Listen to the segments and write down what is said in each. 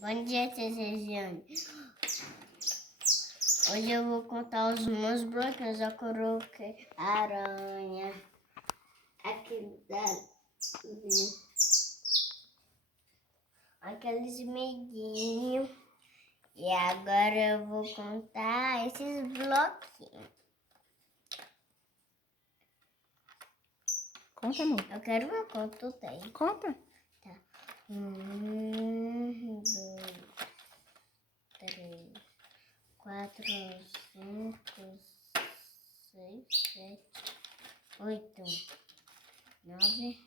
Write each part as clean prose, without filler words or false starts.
Bom dia, tia Regiane. Hoje eu vou contar os meus bloquinhos. Eu coloquei aranha, aqueles medinhos. E agora eu vou contar esses bloquinhos. Conta, amor. Eu quero uma conta, tu tem? Conta. Tá. 1, 2, 3, 4, 5, 6, 7, 8, 9,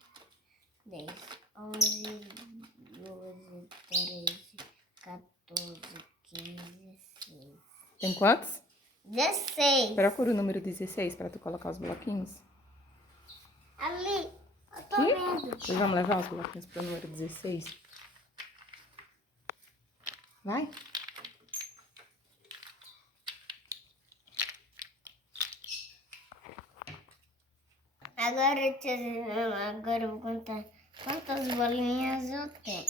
10, 11, 12, 13, 14, 15, 16. Tem quantos? 16. Procura o número 16 para tu colocar os bloquinhos. Ali, eu tô Aqui? vendo. E vamos levar os bloquinhos para o número 16? Vai. Agora eu vou contar quantas bolinhas eu tenho.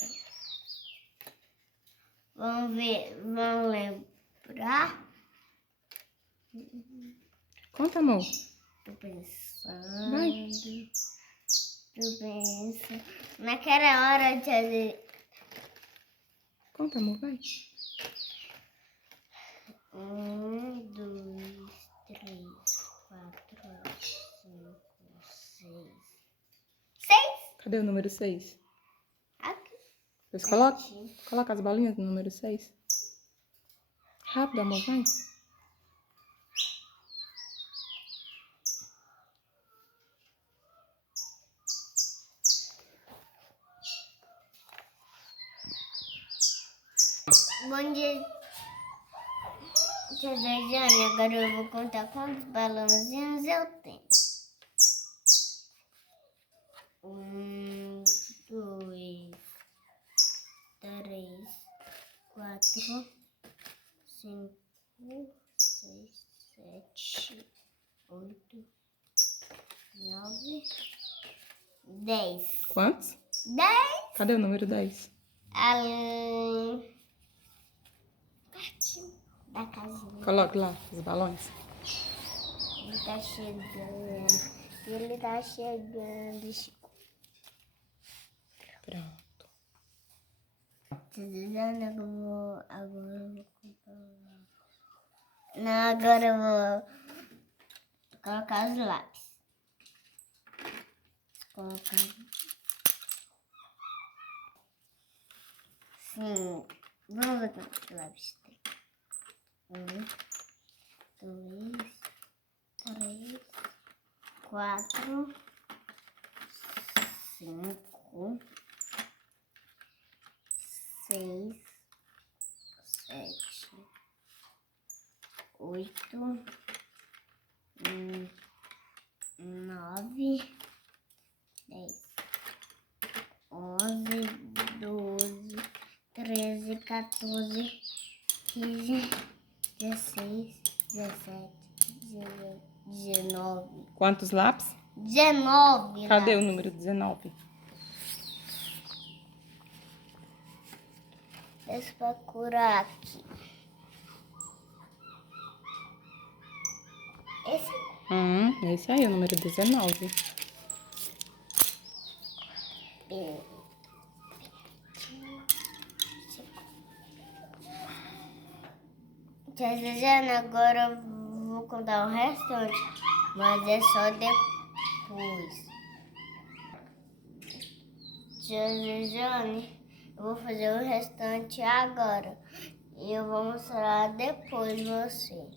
Vamos ver, vamos lembrar? Conta, amor. Tô pensando. Vai. Tô pensando. Naquela hora de... Conta, amor, vai. 1, 2, 3, 4, 5, 6. 6? Cadê o número 6? Aqui. Pois coloca as bolinhas no número 6. Rápido, amor, vai. Bom dia, tia Jane. Agora eu vou contar quantos balãozinhos eu tenho. 1, 2, 3, 4, 5, 6, 7, 8, 9, 10. Quantos? 10? Cadê o número 10? Ali. Pertinho da casinha. Coloque lá os balões. Ele tá chegando. Ele tá chegando, Chico. Pronto. Agora eu vou comprar. Não, agora eu vou colocar os lápis. Colocar. Sim. Vamos ver quantos lápis tem. 1, 2, 3, 4, 5, 6, 7, 8, 9, 10, 11, 12, 13, 14, 15, 16, 17, 18, 19. Quantos lápis? 19. Cadê lá. o número 19? Deixa eu procurar aqui. Esse aí, o número 19. Tia Josiane, agora eu vou contar o restante, mas é só depois. Tia Josiane, eu vou fazer o restante agora e eu vou mostrar depois você.